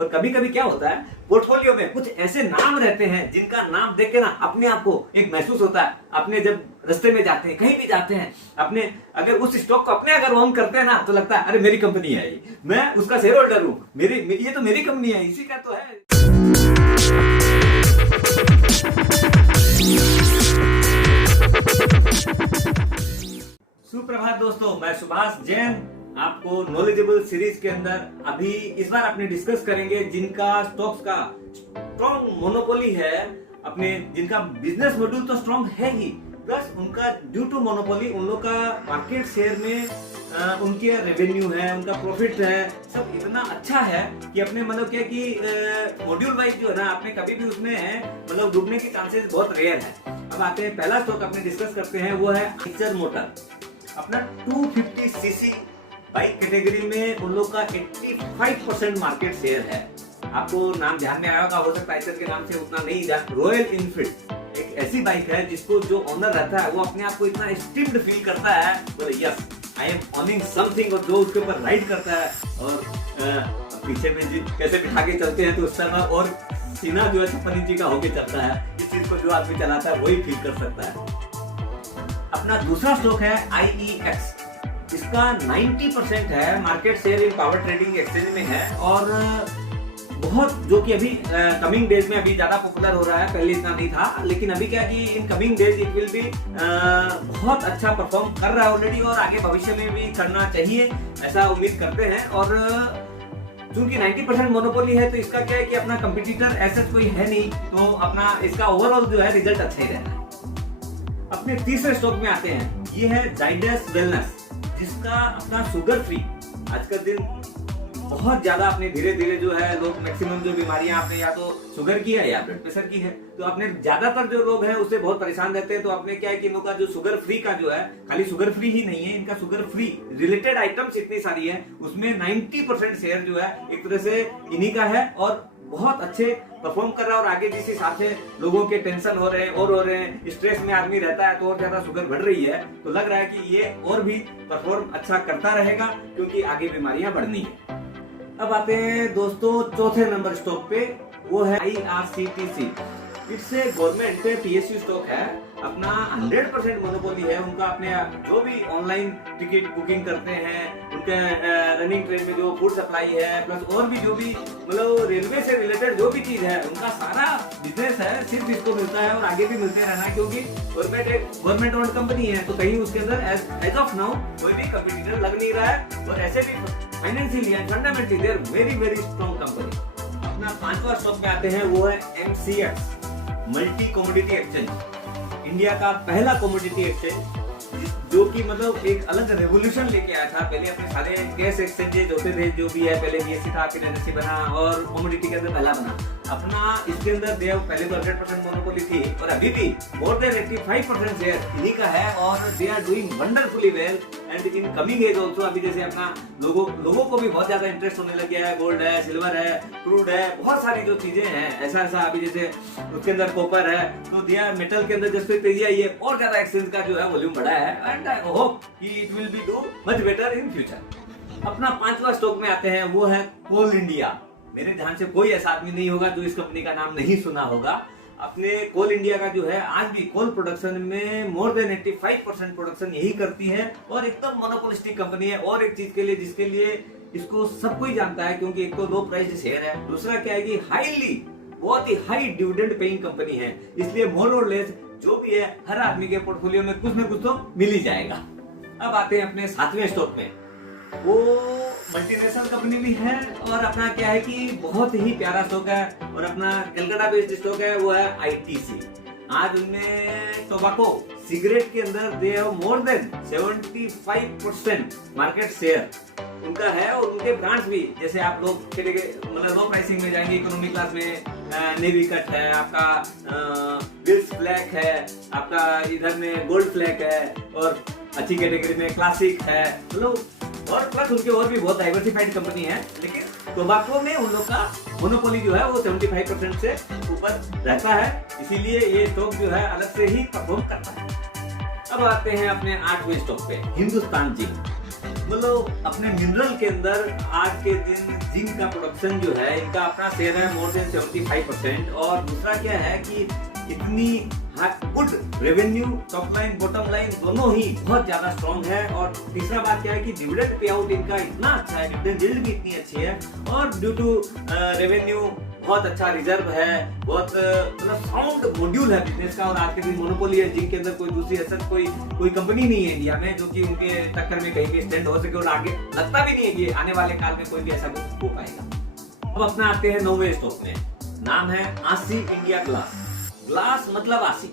और कभी कभी क्या होता है, पोर्टफोलियो में कुछ ऐसे नाम रहते हैं जिनका नाम देख के ना अपने आप को एक महसूस होता है। अपने जब रास्ते में जाते हैं, कहीं भी जाते हैं, अपने अगर उस स्टॉक को अपने अगर ओन करते हैं ना, तो लगता है अरे मेरी कंपनी है ये, मैं उसका शेयर होल्डर हूँ, ये तो मेरी कंपनी है, इसी का तो है। सुप्रभात दोस्तों, मैं सुभाष जैन आपको नॉलेजेबल सीरीज के अंदर अभी इस बार अपने डिस्कस करेंगे जिनका स्टॉक्स का स्ट्रॉन्ग मोनोपोली है, अपने जिनका बिजनेस मॉड्यूल तो स्ट्रॉन्ग है ही, प्लस उनका ड्यू टू मोनोपोली उन लोग का मार्केट शेयर में उनके रेवेन्यू है, उनका प्रॉफिट है, सब इतना अच्छा है कि अपने मतलब क्या कि मॉड्यूल वाइज जो है ना, आपने कभी भी उसमें मतलब डूबने के चांसेस बहुत रेयर है। अब आते हैं पहला स्टॉक अपने डिस्कस करते हैं, वो है आइचर मोटर। अपना 250 सीसी बाइक कैटेगरी में उन लोग का 85% मार्केट शेयर है। आपको नाम ध्यान में आया होगा, हो सकता है आइचर के नाम से उतना नहीं जान। रॉयल इनफील्ड एक ऐसी बाइक है जिसको जो ओनर रहता है वो अपने आप को इतना स्टिम्ड फील करता है, बोले yes I am owning something, और जो उसके ऊपर राइड करता है और पीछे में कैसे बिठा के चलते हैं तो उस समय और सीना जो है 56 इंची का होके चलता है। इस चीज को जो आदमी चलाता है वही फील कर सकता है। अपना दूसरा स्टॉक है IEX। इसका 90% है मार्केट शेयर इन पावर ट्रेडिंग एक्सचेंज में है, और बहुत जो कि अभी कमिंग डेज में अभी ज्यादा पॉपुलर हो रहा है, पहले इतना नहीं था, लेकिन अभी क्या कि in coming days it will be बहुत अच्छा परफॉर्म कर रहा है ऑलरेडी, और आगे भविष्य में भी करना चाहिए ऐसा उम्मीद करते हैं। और क्योंकि 90% मोनोपोली है तो इसका क्या है कि अपना कंपटीटर ऐसा कोई है नहीं, तो अपना इसका ओवरऑल जो है रिजल्ट अच्छा ही रहता है। अपने तीसरे स्टॉक में आते हैं, ये है जाइडस वेलनेस, जिसका अपना शुगर फ्री आज का दिन बहुत ज्यादा अपने धीरे धीरे जो है लोग मैक्सिमम जो बीमारियां आपने या तो शुगर की है या ब्लड प्रेशर की है, तो अपने ज्यादातर जो लोग हैं उससे बहुत परेशान रहते हैं। तो अपने क्या है कि इनका जो शुगर फ्री का जो है, खाली शुगर फ्री ही नहीं है, इनका शुगर फ्री रिलेटेड आइटम्स इतनी सारी है, उसमें 90% शेयर जो है एक तरह से इन्हीं का है, और बहुत अच्छे परफॉर्म कर रहा है। और आगे जिस हिसाब से लोगों के टेंशन हो रहे हैं, स्ट्रेस में आदमी रहता है तो और ज्यादा शुगर बढ़ रही है, तो लग रहा है कि ये और भी परफॉर्म अच्छा करता रहेगा क्योंकि आगे बीमारियां बढ़नी है। अब आते हैं दोस्तों चौथे नंबर स्टॉक पे, वो है IRCTC। इससे गवर्नमेंट पे PSU स्टॉक है, अपना 100% मोनोपोली है उनका। अपने जो भी ऑनलाइन टिकट बुकिंग करते हैं, उनके रनिंग ट्रेन में जो फूड सप्लाई है, प्लस और भी जो भी मतलब रेलवे से रिलेटेड जो भी चीज है, उनका सारा बिजनेस है, सिर्फ इसको मिलता है और आगे भी मिलते रहना, क्योंकि गवर्नमेंट ओन्ड कंपनी है, तो कहीं उसके अंदर एज ऑफ नाउ कोई भी कंपटीटर लग नहीं रहा है, और ऐसे भी financially and fundamentally they are very very strong company. अपना पांचवा स्टॉक में आते हैं, वो है MCX multi commodity exchange. India का पहला कमोडिटी एक्सचेंज जो कि मतलब एक अलग रेवोल्यूशन लेके आया था। पहले अपने सारे कैश एक्सचेंजेज होते थे, जो भी है, पहले BSE था, फिर NSE बना, और कमोडिटी के अंदर पहला बना अपना। इसके अंदर देव पहले तो 100% मोनोपोली थी, और अभी भी मोर देन 85% शेयर इन्हीं का है, और they are doing wonderfully well and in coming age also. अभी जैसे अपना लोगों को भी बहुत ज्यादा इंटरेस्ट होने लग गया है, गोल्ड है, सिल्वर है, क्रूड है, बहुत सारी जो चीजें हैं, ऐसा अभी जैसे उसके अंदर कॉपर है, तो दिया मेटल के अंदर जैसे तेजी आई है, और ज्यादा एक्सचेंज का जो है वॉल्यूम बढ़ा है, एंड आई होप कि it will be do much better in future. अपना पांचवा स्टॉक में आते हैं, वो है कोल इंडिया। मेरे ध्यान से कोई ऐसा आदमी नहीं होगा जो इस कंपनी का नाम नहीं सुना होगा। अपने कोल इंडिया का जो है आज भी कोल प्रोडक्शन में मोर देन 85% प्रोडक्शन यही करती है, और एकदम मोनोपोलिस्टिक कंपनी है। और एक चीज के लिए जिसके लिए इसको सब कोई जानता है, क्योंकि एक तो लो प्राइस शेयर है, दूसरा क्या है कि बहुत ही हाई डिविडेंड पेइंग कंपनी है, इसलिए मोर और लेस जो भी है हर आदमी के पोर्टफोलियो में कुछ न कुछ तो मिल ही जाएगा। अब आते हैं अपने सातवें स्टॉक में, वो मल्टीनेशनल कंपनी भी है, और अपना क्या है कि बहुत ही प्यारा स्टॉक है, और अपना कलकत्ता बेस्ड स्टॉक है, वो है ITC। आज उनमें टोबैको सिगरेट के अंदर they have more than 75% market share उनका है, और उनके ब्रांड्स भी, जैसे आप लोग मतलब लो प्राइसिंग में जाएंगे, इकोनॉमी क्लास में नेवी कट है, आपका विल्स ब्लैक है, आपका इधर में गोल्ड फ्लैग है, और अच्छी कैटेगरी में क्लासिक है, मतलब और प्लस उनके और भी बहुत डाइवर्सिफाइड कंपनी है। लेकिन टोबैको में उन लोग का मोनोपोली जो है वो 75% से ऊपर रहता है, इसीलिए ये स्टॉक जो है अलग से ही परफॉर्म करता है। अब आते हैं अपने आठवें स्टॉक पे, हिंदुस्तान जिंक। मतलब अपने मिनरल के अंदर आज के दिन जिंक का प्रोडक्शन जो है, इनका अपना शेयर है मोर देन 75%। और दूसरा क्या है कि इतनी good revenue, top line bottom line दोनों ही बहुत ज्यादा स्ट्रॉन्ग है। और तीसरा बात क्या है कि डिविडेंड पे आउट इनका इतना अच्छा है, डिविडेंड यील्ड भी इतनी अच्छी है, और ड्यू टू रेवेन्यू बहुत अच्छा रिजर्व है, बहुत मतलब साउंड मॉड्यूल है बिजनेस का। और आज के दिन मोनोपोली है जिनके अंदर कोई दूसरी ऐसा कोई कंपनी नहीं है इंडिया में जो कि उनके टक्कर में कहीं भी स्टैंड हो सके, और आगे लगता भी नहीं है कि आने वाले काल में कोई भी ऐसा कुछ हो पाएगा। अब अपना आते हैं 9वें स्टॉक में, नाम है आसी इंडिया ग्लास। ग्लास मतलब आसी।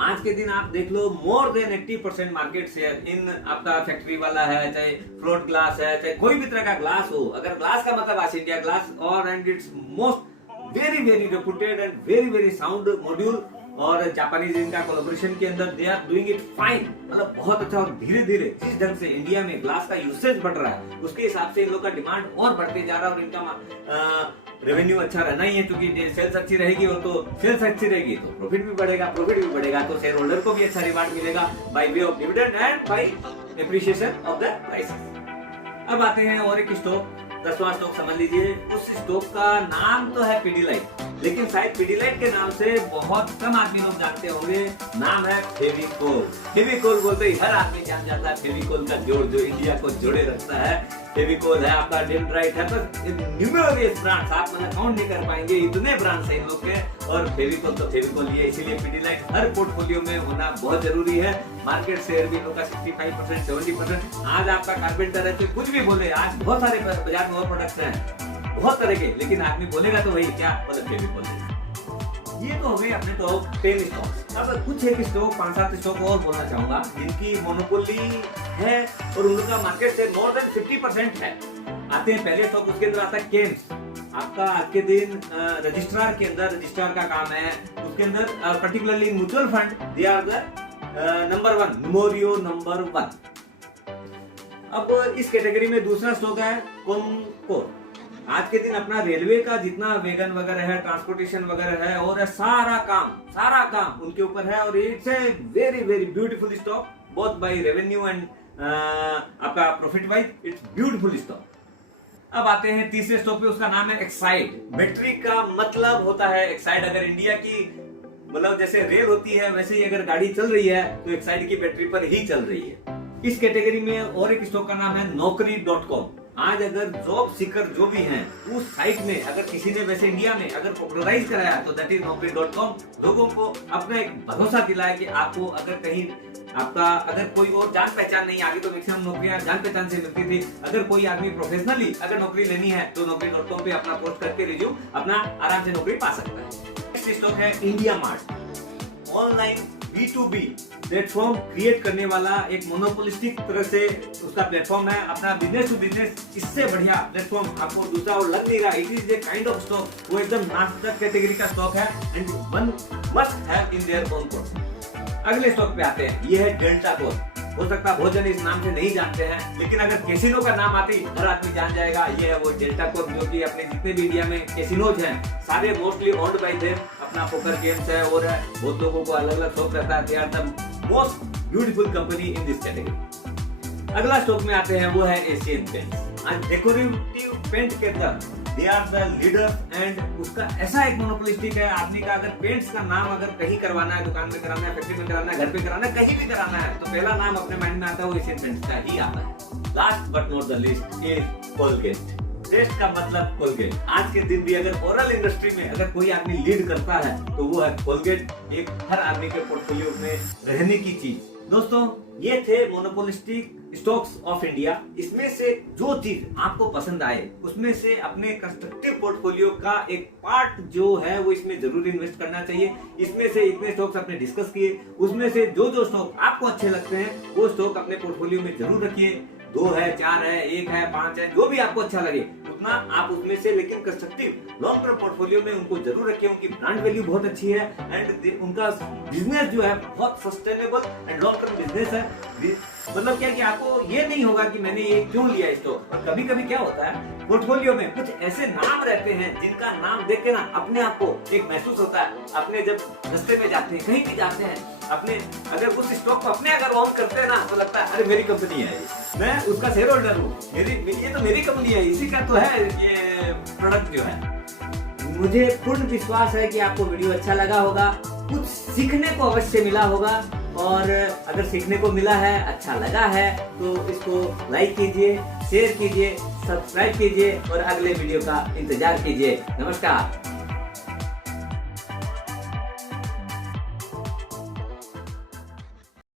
आज के दिन आप देख लो more than 80% market share in आपका फैक्ट्री वाला है, चाहे फ्लोट ग्लास है, चाहे कोई भी तरह का ग्लास हो, अगर ग्लास का मतलब आसी इंडिया ग्लास, और and it's most very very reputed and very very sound module. और जापानीज इनका कोलैबोरेशन के अंदर they are doing it fine, मतलब बहुत अच्छा। और धीरे धीरे जिस ढंग से इंडिया में ग्लास का यूसेज बढ़ रहा है उसके हिसाब से इन लोग का डिमांड और बढ़ते जा रहा है, और इनका रेवेन्यू अच्छा रहना ही है, क्योंकि सेल्स अच्छी रहेगी और तो सेल्स अच्छी रहेगी तो प्रॉफिट भी बढ़ेगा, प्रॉफिट भी बढ़ेगा तो शेयर होल्डर को भी अच्छा रिवार्ड मिलेगा by way of dividend and by appreciation of the prices. अब आते हैं और एक स्टॉक, 10वां स्टॉक समझ लीजिए। उस स्टॉक का नाम तो है पीडीलाइट, लेकिन शायद पीडीलाइट के नाम से बहुत कम आदमी लोग जानते होंगे। नाम है फेविकोल। फेविकोल बोलते ही हर आदमी जान जाता है फेविकोल का जोड़ जो इंडिया को जोड़े रखता है। फेविकोल है, आपका डेंड्राइट है, बस न्यूमेरियस ब्रांड्स आप मतलब काउंट नहीं कर पाएंगे, इतने ब्रांड्स हैं इन लोग के। और फेविकोल तो फेविकोल ही है, इसीलिए पीडीलाइट हर पोर्टफोलियो में होना बहुत जरूरी है। मार्केट शेयर भी लोग का 65% 70%। आज आपका कारपेंटर है तो कुछ भी बोले, आज बहुत सारे बाजार में और प्रोडक्ट्स हैं बहुत तरह के, लेकिन आदमी बोलेगा तो वही क्या मतलब फेविकोल। ये तो हो गए अपने टॉप 10 स्टॉक्स। अब कुछ एक स्टॉक 5-7 स्टॉक और बोलना चाहूंगा जिनकी मोनोपोली है और उनका मार्केट शेयर मोर देन 50% है। आते हैं पहले स्टॉक, उसके अंदर आता है केम्स। आपका आज के दिन रजिस्ट्रार के अंदर, रजिस्ट्रार का काम है, उसके अंदर particularly mutual fund they are the number 1, नुमोरियो नंबर 1। अब इस कैटेगरी में दूसरा स्टॉक है कॉमकोर। आज के दिन अपना रेलवे का जितना वेगन वगैरह है, ट्रांसपोर्टेशन वगैरह है, और सारा काम उनके ऊपर है। और it's a very very beautiful stock, both by revenue and आपका profit wise it's beautiful stock. अब आते हैं तीसरे स्टॉक पे, उसका नाम है एक्साइड। बैटरी का मतलब होता है एक्साइड। अगर इंडिया की मतलब जैसे रेल होती है वैसे ही अगर गाड़ी चल रही है तो एक्साइड की बैटरी पर ही चल रही है। इस कैटेगरी में और एक स्टॉक का नाम है Naukri.com। आज अगर जॉब सीकर जो भी हैं उस साइट में अगर किसी ने वैसे इंडिया में अगर पॉपुलराइज कराया तो दैट इज Naukri.com। लोगों को अपना एक भरोसा दिलाया कि आपको अगर कहीं आपका अगर कोई और जान पहचान नहीं, आगे तो मैक्सिमम नौकरियां जान पहचान से मिलती थी, अगर कोई आदमी प्रोफेशनली अगर नौकरी लेनी है तो Naukri.com पे अपना पोस्ट करके रिज्यूम अपना आराम से नौकरी पा सकता है। नेक्स्ट स्टॉक है India mart. Online B2B platform create करने वाला एक मोनोपोलिस्टिक तरह से उसका प्लेटफॉर्म है। अपना बिजनेस टू बिजनेस इससे बढ़िया प्लेटफॉर्म आपको दूसरा और लग नहीं रहा। It is a kind of stock, वो एकदम मास्टर कैटेगरी का स्टॉक है and one must have in their own course. अगले स्टॉक पे आते हैं, ये है डेल्टा कोर। हो सकता है बहुत जन इस नाम से नहीं जानते हैं, लेकिन अगर कैसीनो का नाम आते ही हर आदमी जान जाएगा। ये है वो डेल्टा कोर जो कि अपने जितने भी इंडिया में कैसीनोज हैं सारे मोस्टली ओन्ड बाय देम। अपना पोकर गेम्स है और बहुत लोगों को अलग अलग शौक रहता है। They are the most beautiful company in this category. अगला स्टॉक में आते हैं, वो है एशियन पेंट्स। आज डेकोरेटिव पेंट के अंदर they are the leader and उसका ऐसा एक मोनोपोलिस्टिक है। आदमी का अगर पेंट्स का नाम अगर कहीं करवाना है, दुकान में कराना है, फैक्ट्री में कराना है, घर पे कराना है, कहीं भी कराना है, तो पहला नाम अपने माइंड में आता है वो एशियन पेंट्स का ही आता है। Last but not the least is Colgate. Taste का मतलब कोलगेट। आज के दिन भी अगर ओरल इंडस्ट्री में अगर कोई आदमी लीड करता है तो वो है कोलगेट, एक हर आदमी के पोर्टफोलियो में रहने की चीज। दोस्तों ये थे मोनोपोलिस्टिक स्टॉक्स ऑफ इंडिया। इसमें से जो चीज आपको पसंद आए उसमें से अपने कंस्ट्रक्टिव पोर्टफोलियो का एक पार्ट जो है वो इसमें जरूर इन्वेस्ट करना चाहिए। इसमें से इतने स्टॉक्स आपने डिस्कस किए, उसमें से जो जो स्टॉक आपको अच्छे लगते हैं वो स्टॉक अपने पोर्टफोलियो में जरूर रखिए। 2 है, 4 है, 1 है, 5 है, जो भी आपको अच्छा लगे उतना आप उसमें से, लेकिन कंस्ट्रक्टिव लॉन्ग टर्म पोर्टफोलियो में उनको जरूर रखें। उनकी ब्रांड वैल्यू बहुत अच्छी है एंड उनका बिजनेस जो है बहुत sustainable and long term business है। मतलब क्या कि आपको ये नहीं होगा कि मैंने ये क्यों लिया स्टॉक। और कभी कभी क्या होता है पोर्टफोलियो में कुछ ऐसे नाम रहते हैं जिनका नाम देख के ना अपने आप को एक महसूस होता है। अपने जब रास्ते में जाते हैं, कहीं भी जाते हैं, अपने अगर उस स्टॉक को अपने अगर ऑन करते हैं ना तो लगता है अरे मेरी कंपनी है। मैं उसका शेयर होल्डर हूँ। ये तो मेरी कंपनी है, इसी का तो है ये प्रोडक्ट जो है। मुझे पूर्ण विश्वास है कि आपको वीडियो अच्छा लगा होगा, कुछ सीखने को अवश्य मिला होगा। और अगर सीखने को मिला है, अच्छा लगा है, तो इसको लाइक कीजिए, शेयर कीजिए, सब्सक्राइब कीजिए और अगले वीडियो का इंतजार कीजिए। नमस्कार।